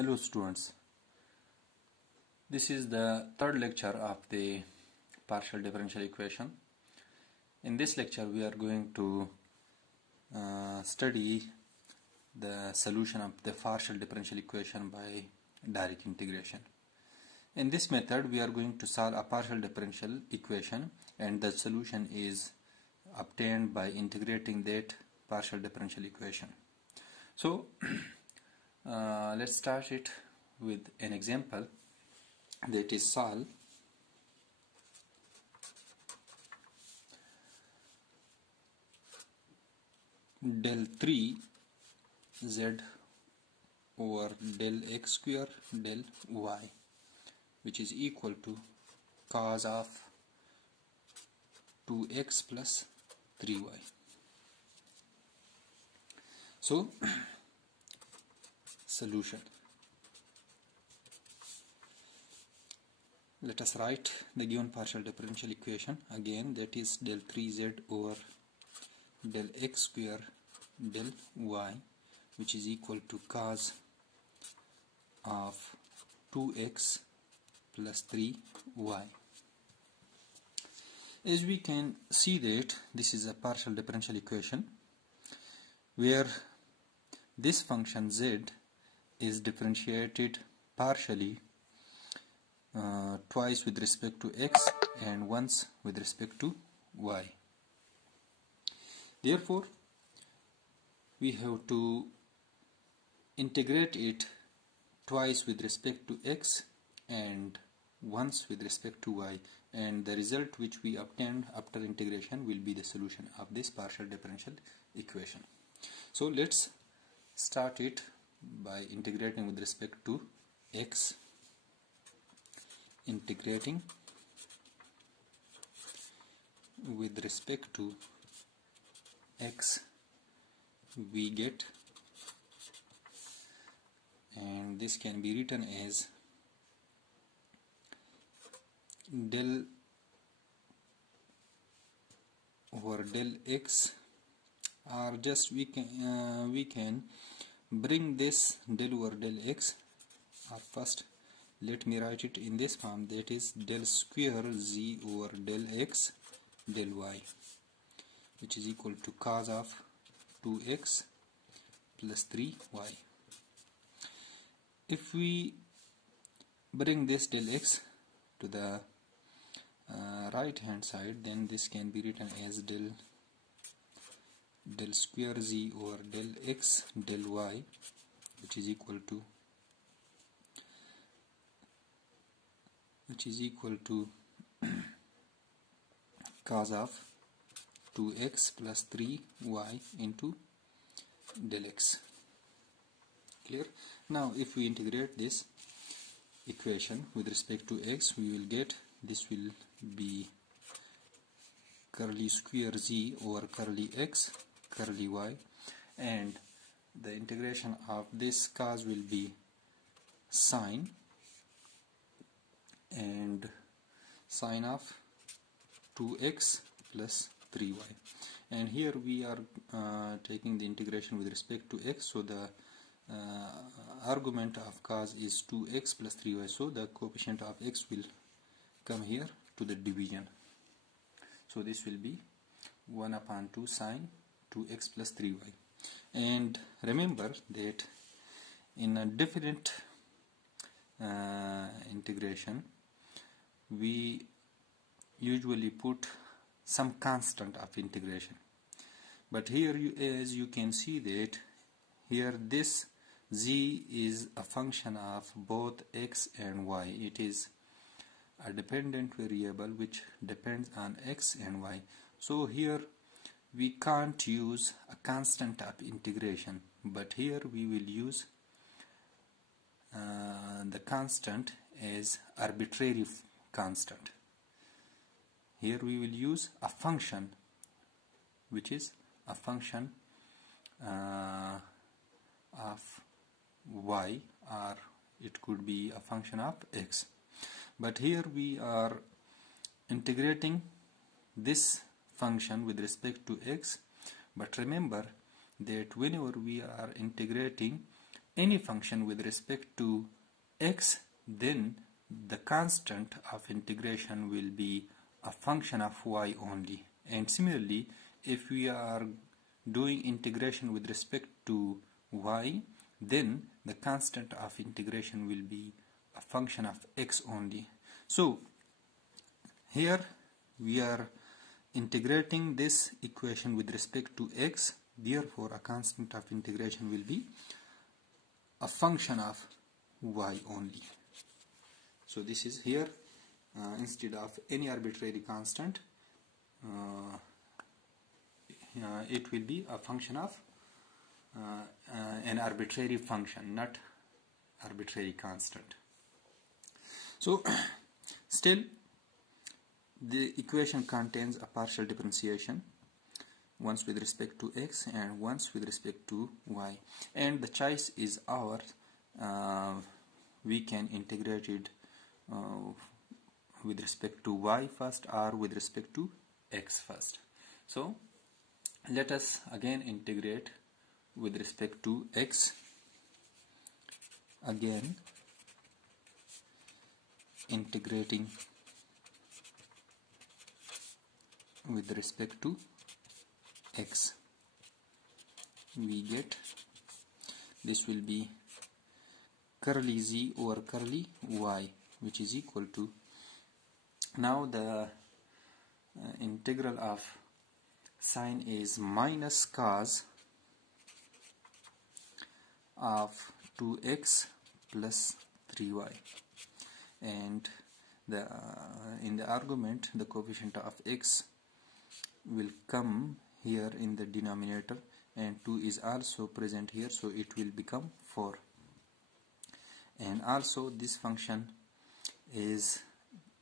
Hello students, this is the third lecture of the partial differential equation. In this lecture we are going to study the solution of the partial differential equation by direct integration. In this method we are going to solve a partial differential equation and the solution is obtained by integrating that partial differential equation. So let's start it with an example that is solve del 3 z over del x square del y, which is equal to cos of 2x plus 3y. So solution. Let us write the given partial differential equation again, that is del 3z over del x square del y, which is equal to cos of 2x plus 3y. As we can see that this is a partial differential equation where this function z is differentiated partially twice with respect to x and once with respect to y. Therefore, we have to integrate it twice with respect to x and once with respect to y, and the result which we obtained after integration will be the solution of this partial differential equation. So let's start it by integrating with respect to x. Integrating with respect to x we get, and this can be written as del over del x, or just we can bring this del over del x, or first let me write it in this form, that is del square z over del x del y, which is equal to cos of 2x plus 3y. If we bring this del x to the right hand side, then this can be written as del square z over del x del y, which is equal to cos of 2x plus 3y into del x. Clear? Now if we integrate this equation with respect to x, we will get, this will be curly square z over curly x curly y, and the integration of this cos will be sine, and sine of 2x plus 3y, and here we are taking the integration with respect to x, so the argument of cos is 2x plus 3y, so the coefficient of x will come here to the division, so this will be 1 upon 2 sine 2x plus 3y. And remember that in a different integration we usually put some constant of integration, but here as you can see that here this z is a function of both x and y. It is a dependent variable which depends on x and y, so here we can't use a constant of integration, but here we will use the constant as arbitrary constant. Here we will use a function which is a function of y, or it could be a function of x, but here we are integrating this function with respect to x, but remember that whenever we are integrating any function with respect to x, then the constant of integration will be a function of y only. And similarly, if we are doing integration with respect to y, then the constant of integration will be a function of x only. So here we are integrating this equation with respect to x, therefore a constant of integration will be a function of y only. So this is here, instead of any arbitrary constant, it will be a function of an arbitrary function, not arbitrary constant. So still the equation contains a partial differentiation, once with respect to x and once with respect to y, and the choice is ours. We can integrate it with respect to y first or with respect to x first. So let us again integrate with respect to x. Again integrating with respect to x, we get this will be curly z over curly y, which is equal to, now the integral of sign is minus cos of 2x plus 3y, and the in the argument the coefficient of x will come here in the denominator, and 2 is also present here, so it will become 4. And also this function is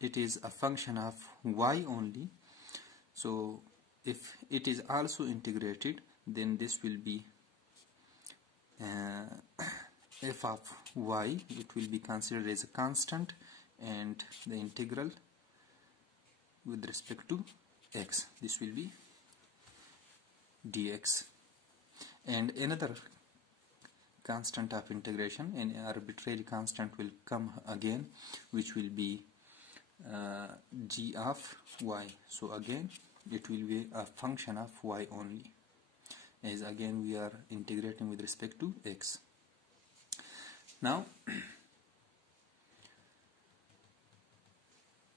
a function of y only, so if it is also integrated, then this will be f of y, it will be considered as a constant, and the integral with respect to x, this will be dx. And another constant of integration, an arbitrary constant, will come again, which will be g of y. So again it will be a function of y only, as again we are integrating with respect to x. Now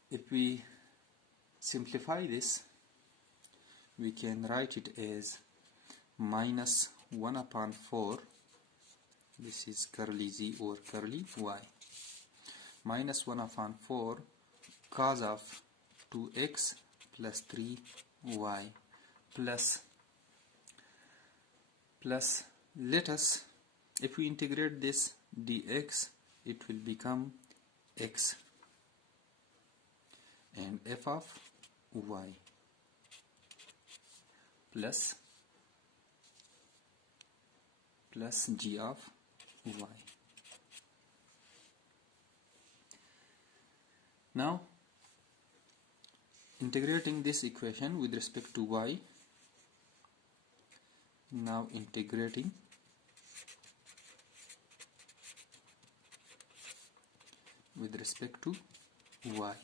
if we simplify this, we can write it as minus 1 upon 4, this is curly z over curly y, minus 1 upon 4 cos of 2x plus 3y plus let us, if we integrate this dx, it will become x and f of y plus g of y. Now integrating this equation with respect to y, now integrating with respect to y,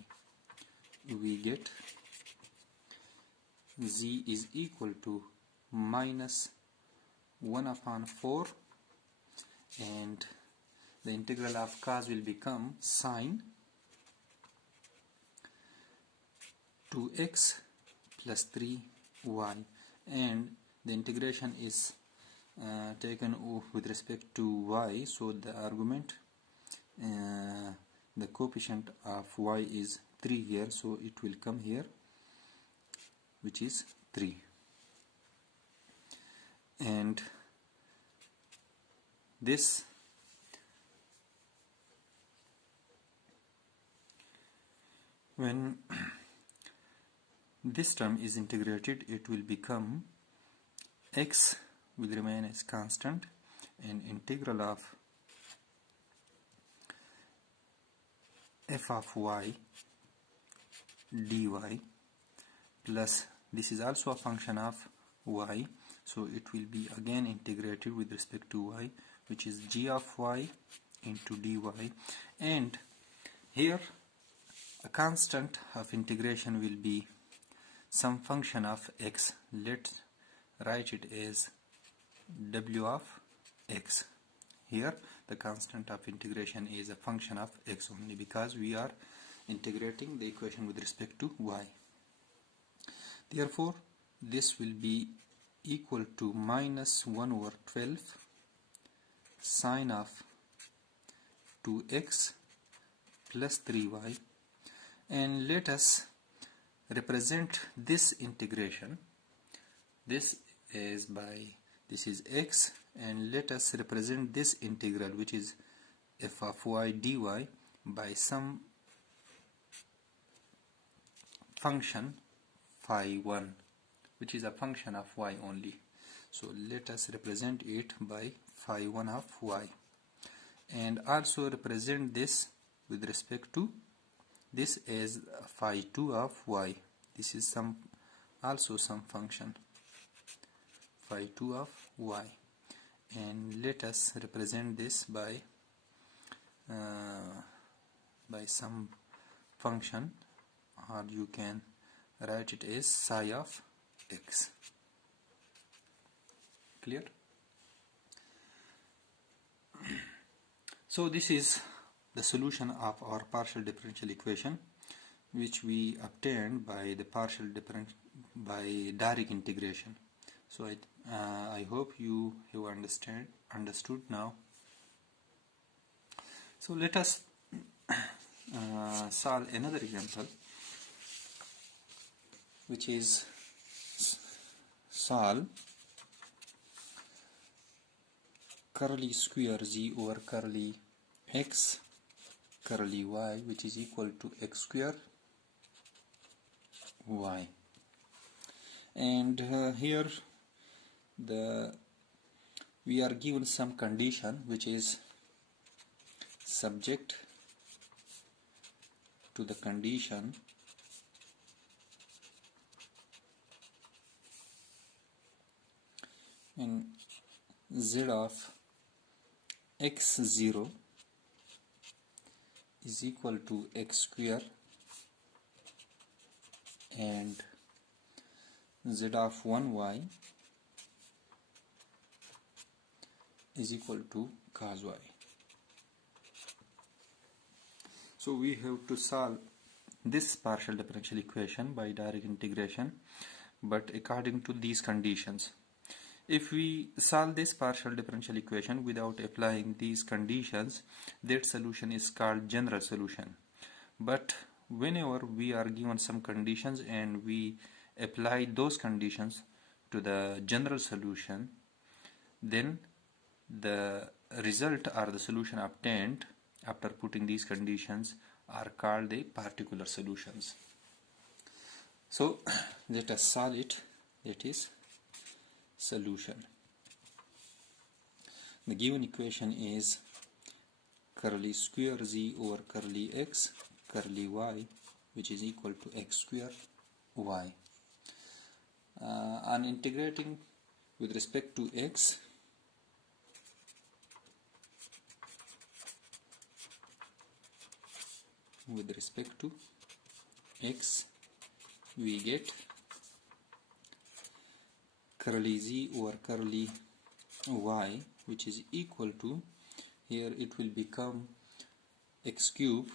we get z is equal to minus 1 upon 4, and the integral of cos will become sine 2x plus 3y, and the integration is taken with respect to y, so the argument, the coefficient of y is 3 here, so it will come here, which is 3. And this when this term is integrated, it will become x will remain as constant, and integral of f of y dy plus, this is also a function of y, so it will be again integrated with respect to y, which is g of y into dy, and here a constant of integration will be some function of x. Let's write it as w of x. Here the constant of integration is a function of x only, because we are integrating the equation with respect to y. Therefore this will be equal to minus 1 over 12 sine of 2x plus 3y, and let us represent this integration. This is x, and let us represent this integral, which is f of y dy, by some function phi 1, which is a function of y only. So let us represent it by phi 1 of y, and also represent this with respect to this as phi 2 of y. This is also some function phi 2 of y, and let us represent this by some function, or you can write it as psi of x. Clear? So this is the solution of our partial differential equation, which we obtained by the direct integration. So I hope you have understood now. So let us solve another example, which is solve curly square z over curly x curly y, which is equal to x square y. And here we are given some condition which is subject to the condition in z of x0 is equal to x square, and z of 1y is equal to cos y. So we have to solve this partial differential equation by direct integration, but according to these conditions. If we solve this partial differential equation without applying these conditions, that solution is called general solution. But whenever we are given some conditions and we apply those conditions to the general solution, then the result or the solution obtained after putting these conditions are called the particular solutions. So let us solve it. That is solution. The given equation is curly square z over curly x curly y, which is equal to x square y. On integrating with respect to x, we get curly z over curly y, which is equal to, here it will become x cube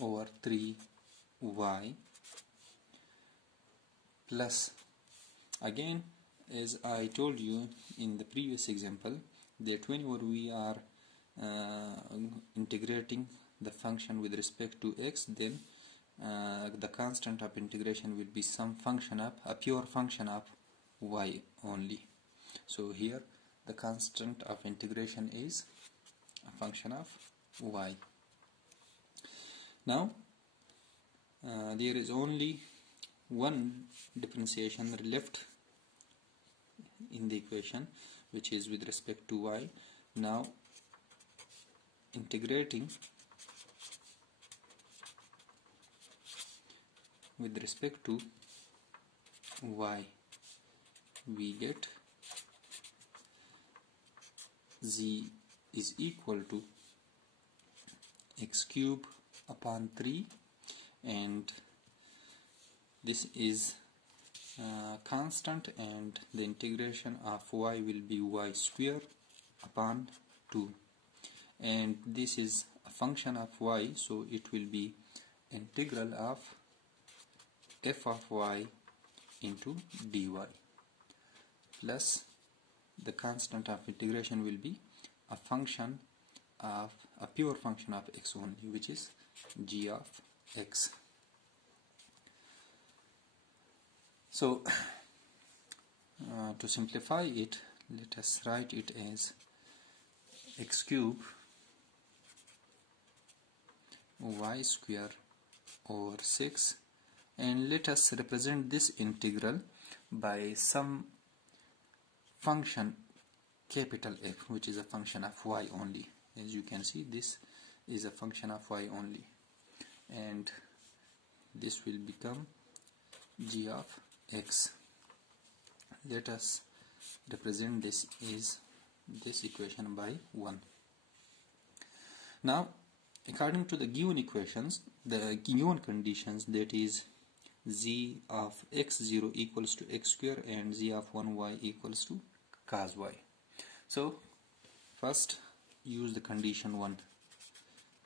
over 3y plus, again as I told you in the previous example, that whenever we are integrating the function with respect to x, then the constant of integration will be some function of a pure function of y only. So here the constant of integration is a function of y. Now there is only one differentiation left in the equation, which is with respect to y. Now integrating with respect to y, we get z is equal to x cube upon 3, and this is constant, and the integration of y will be y square upon 2, and this is a function of y, so it will be integral of f of y into dy, plus the constant of integration will be a function of a pure function of x only, which is g of x. So to simplify it, let us write it as x cube y square over 6, and let us represent this integral by some function capital F, which is a function of y only. As you can see, this is a function of y only, and this will become g of x. Let us represent this equation by 1. Now, according to the given equations, the given conditions, that is z of x0 equals to x square and z of 1y equals to cos y. So first use the condition 1.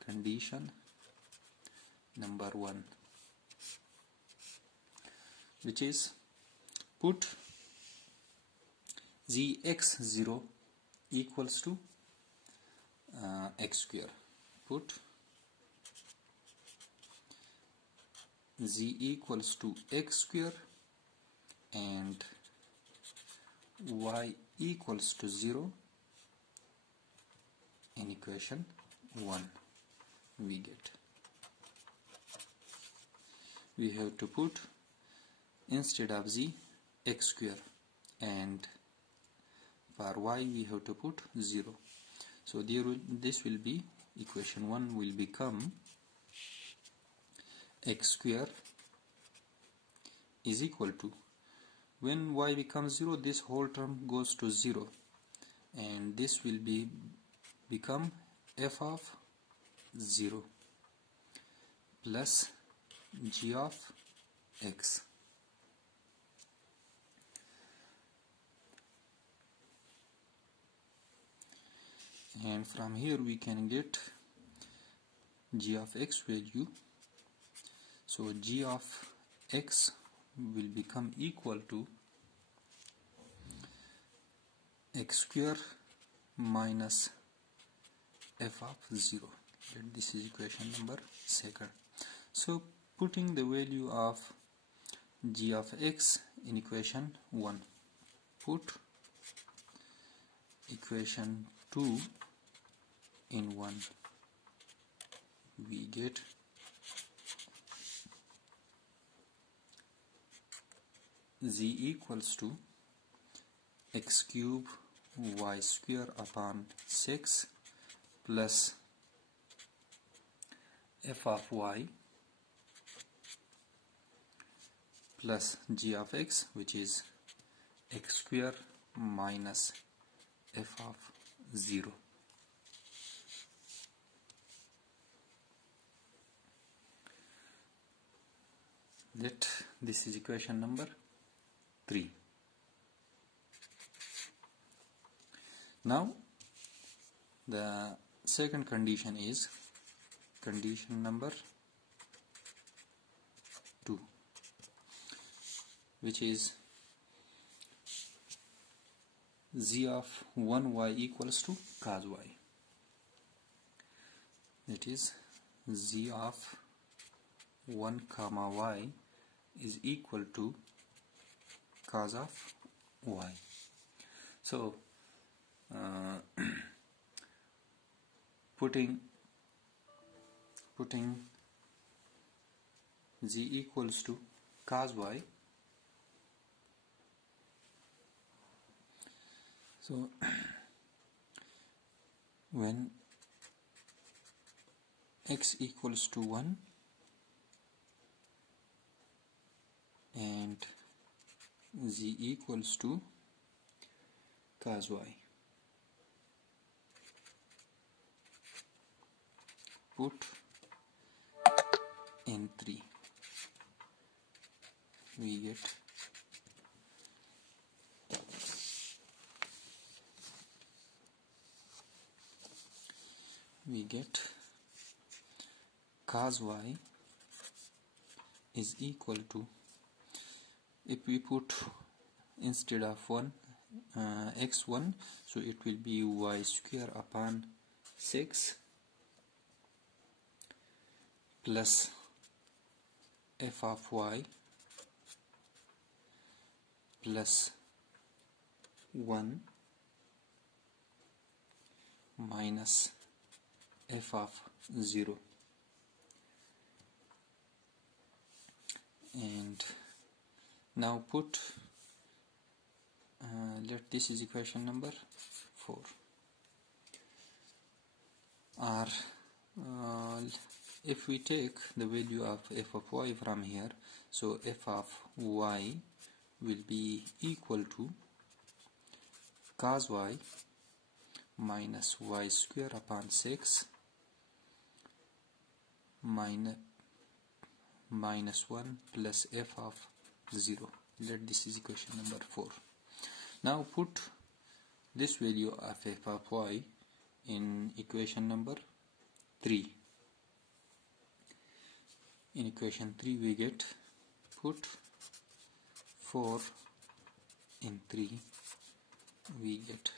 Condition number 1, which is put zx0 equals to x square. Put z equals to x square and y equals to 0 in equation 1. We have to put, instead of z, x square, and for y we have to put 0. So this will be, equation 1 will become x square is equal to, when y becomes 0, this whole term goes to 0, and this will become f of 0 plus g of x. And from here we can get g of x value. So g of x will become equal to x square minus f of 0. This is equation number 2. So putting the value of g of x in equation 1, put equation 2 in 1, we get z equals to x cube y square upon 6 plus f of y plus g of x, which is x square minus f of 0. This is equation number 3. Now the second condition is condition number 2, which is z of 1y equals to cos y. That is, z of 1 comma y is equal to cos of y. So putting z equals to cos y, so when x equals to 1 and z equals to cos y, put in 3, we get cos y is equal to, if we put instead of 1 x1, so it will be y square upon 6 plus f of y plus 1 minus f of 0. And now put let this is equation number 4, or if we take the value of f of y from here, so f of y will be equal to cos y minus y square upon 6 minus 1 plus f of 0. Let this is equation number 4. Now put this value of f of y in equation number 3. In equation 3 we get, put 4 in 3, we get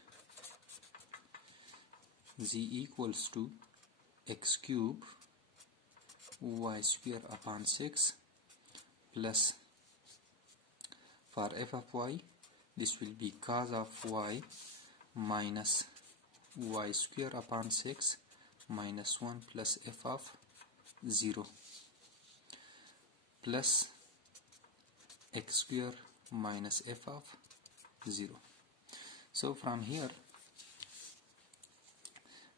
z equals to x cube y square upon 6 plus, for f of y, this will be cos of y minus y square upon 6 minus 1 plus f of 0 plus x square minus f of 0. So from here,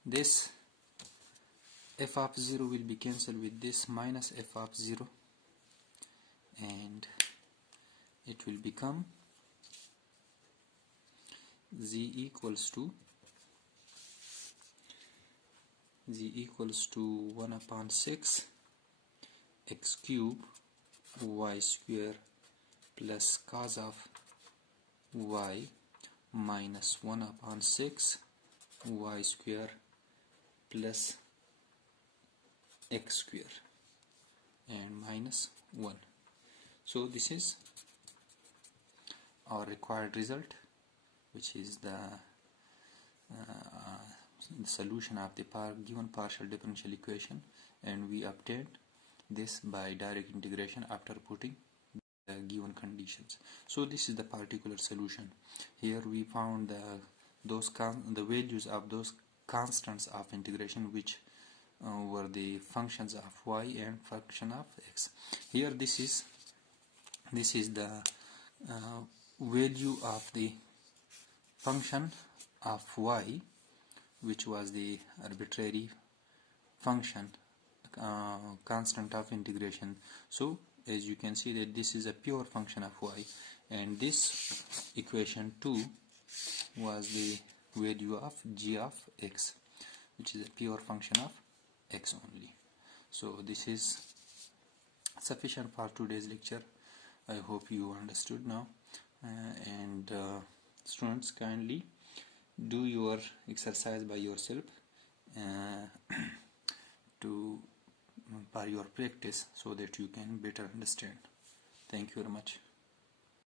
this f of 0 will be cancelled with this minus f of 0, and it will become z equals to 1 upon 6 x cube y square plus cos of y minus 1 upon 6 y square plus x square and minus 1. So this is our required result, which is the solution of the given partial differential equation, and we obtained this by direct integration after putting the given conditions. So this is the particular solution. Here we found the values of those constants of integration, which were the functions of y and function of x. Here this is the value of the function of y, which was the arbitrary function constant of integration. So as you can see that this is a pure function of y, and this equation 2 was the value of g of x, which is a pure function of x only. So this is sufficient for today's lecture. I hope you understood now, and students, kindly do your exercise by yourself for your practice, so that you can better understand. Thank you very much.